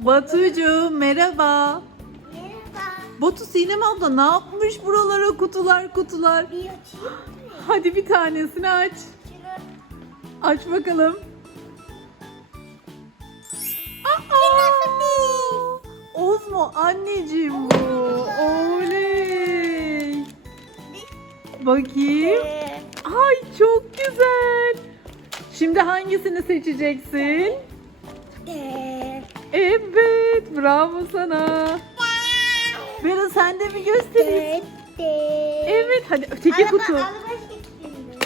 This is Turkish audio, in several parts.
Batucuğum merhaba. Merhaba. Batu Sinem abla ne yapmış buralara kutular kutular. Bir açayım mı? Hadi bir tanesini aç. Aç bakalım. Ozmo anneciğim bu. Oley. Bakayım. Ee, Ay çok güzel. Şimdi hangisini seçeceksin? Evet, bravo sana. Bera sen de mi göstereyim? Evet, hadi öteki Araba- kutu. araba şeklinde.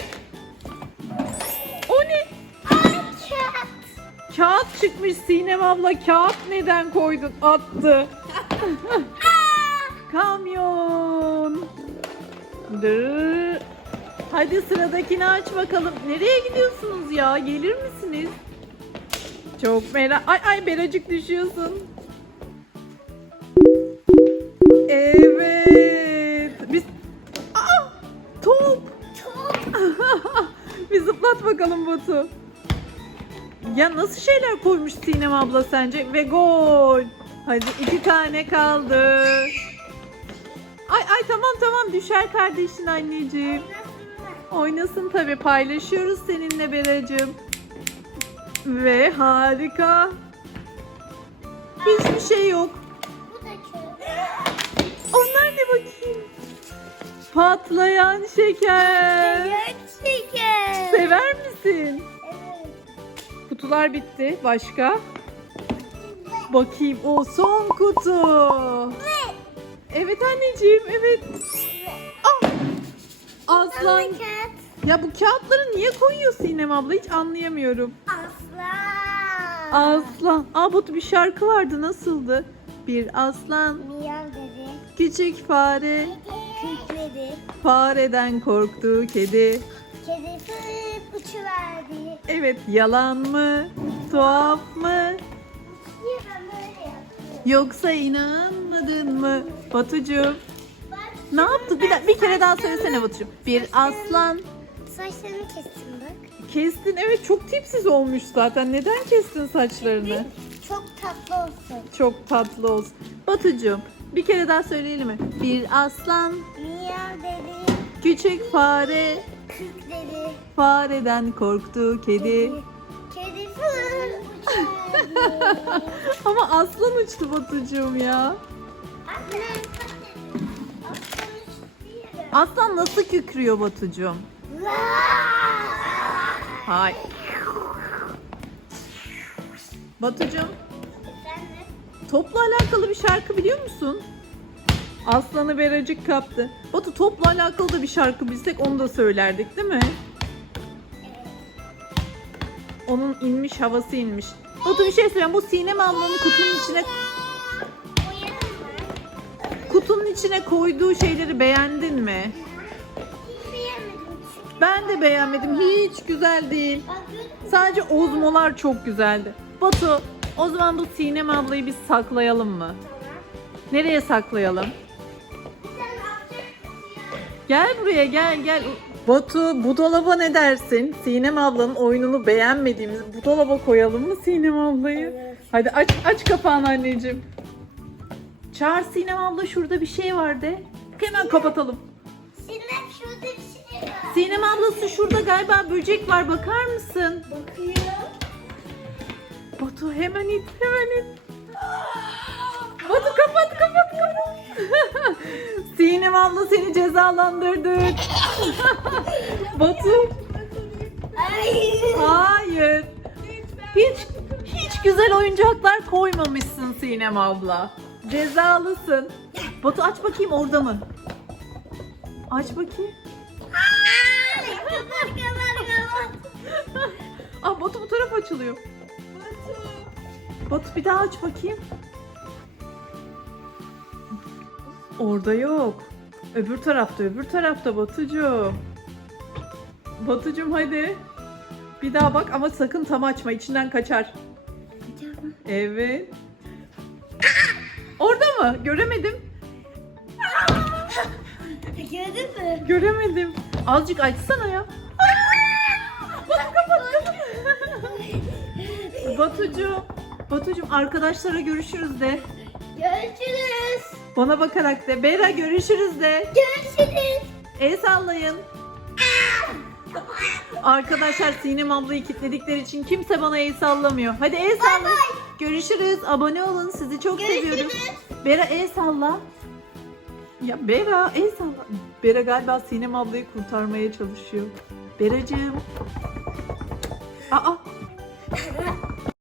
O ne? Kağıt. Kağıt çıkmış Sinem abla. Kağıt neden koydun? Attı. Kamyon. Dı. Hadi sıradakini aç bakalım. Nereye gidiyorsunuz ya? Gelir misiniz? Çok merak... Ay ay Beracık düşüyorsun. Evet. Biz... Aa! Top. Çok. Bir zıplat bakalım Batu. Ya nasıl şeyler koymuş Sinem abla sence? Ve gol. Hadi iki tane kaldı. Ay ay tamam tamam düşer kardeşin anneciğim. Oynasın tabi paylaşıyoruz seninle Beracığım. Ve harika. Hiçbir şey yok. Bu da kağıt. Onlar ne bakayım? Patlayan şeker. Kağıt şeker. Sever misin? Evet. Kutular bitti. Başka? Bakayım. O son kutu. Evet anneciğim. Evet. Ah! Aslan. Ya bu kağıtları niye koyuyor Sinem abla? Hiç anlayamıyorum. Aslan. Aslan. Aa Batu bir şarkı vardı. Nasıldı? Bir aslan. Miyav dedi. Küçük fare. Kükredi. Fareden korktu kedi. Kedi fırıp uçuverdi. Evet yalan mı? Tuhaf mı? Yoksa inanmadın mı? Batucuğum. Ne yaptı? Bir, bir kere daha söylesene Batucuğum. Bir aslan. Saçlarını kestim bak. Kestin. Evet çok tipsiz olmuş zaten. Neden kestin saçlarını? Çok tatlı olsun. Çok tatlı olsun. Batucuğum bir kere daha söyleyelim mi? Bir aslan. Miyav dedi. Küçük fare. Kırk dedi. Fareden korktu kedi. Kedi uçuverdi. Ama aslan uçtu Batucuğum ya. Anne. Aslan uçtu yere. Aslan nasıl kükrüyor Batucuğum? Hay. Ne? topla alakalı bir şarkı biliyor musun? Aslanı Beracık kaptı. Batu topla alakalı da bir şarkı bilsek onu da söylerdik değil mi? Onun inmiş havası inmiş. Batu bir şey söyleyeyim. Bu Sinem ablanın kutunun içine kutunun içine koyduğu şeyleri beğendin mi? Ben de beğenmedim. Hiç güzel değil. Sadece ozmolar çok güzeldi. Batu, o zaman bu Sinem ablayı biz saklayalım mı? Nereye saklayalım? Gel buraya gel gel. Batu bu dolaba ne dersin? Sinem ablanın oyununu beğenmediğimiz bu dolaba koyalım mı Sinem ablayı? Evet. Hadi aç aç kapağını anneciğim. Çağır Sinem abla şurada bir şey var de. Hemen kapatalım. Sinem ablası şurada galiba böcek var bakar mısın? Bakıyor. Batu hemen it hemen it. Batu kapat kapat kapat. Sinem abla seni cezalandırdı. Batu Ay. hayır. Hiç hiç güzel oyuncaklar koymamışsın Sinem abla. Cezalısın. Batu aç bakayım orada mı? Aç bakayım. Ah Batu bu taraf açılıyor. Batu bir daha aç bakayım. Orada yok. Öbür tarafta, öbür tarafta Batucuğum. Batucuğum hadi. Bir daha bak ama sakın tam açma, içinden kaçar. Evet. Orada mı? Göremedim. Gördün mü? Göremedim. Azıcık açsana ya. Kapat kapat. Batucuğum. Batucuğum arkadaşlara görüşürüz de. Görüşürüz. Bana bakarak de. Bera görüşürüz de. Görüşürüz. El sallayın. Arkadaşlar Sinem ablayı kilitledikleri için kimse bana el sallamıyor. Hadi el sallayın. Görüşürüz. Abone olun. Sizi çok seviyorum. Görüşürüz. Bera el salla. Ya Bera el salla. Bera galiba Sinem ablayı kurtarmaya çalışıyor. Beracığım. Aa